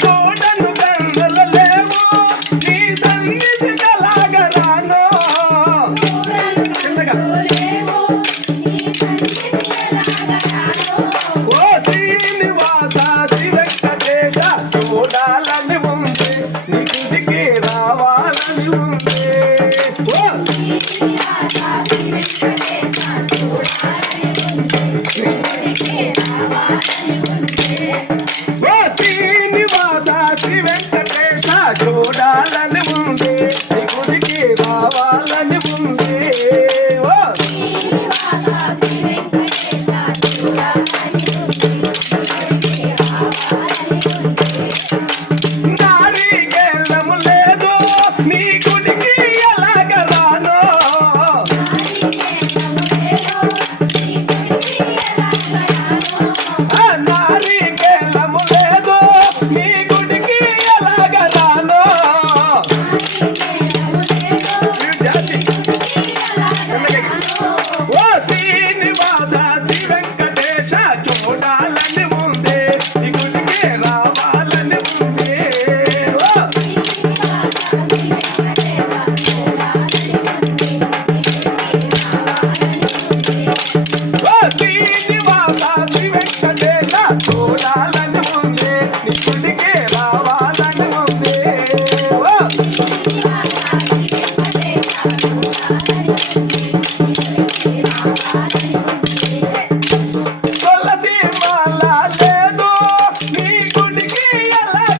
చూడను కన్నులు లేవు నీ సన్నిధి కలాగరాను ఓ శ్రీనివాస శ్రీ వెంకటేశ చూడాలని ఉంది నీ గుడికి రావాలని ఉంది ఓ శ్రీనివాస శ్రీ వెంకటేశ చూడాలని ఉంది నీ గుడికి రావాలని ఉంది నారికేళము లేదు నీ గుడికి ఎలాగ రాను నారికేళము లేదు నీ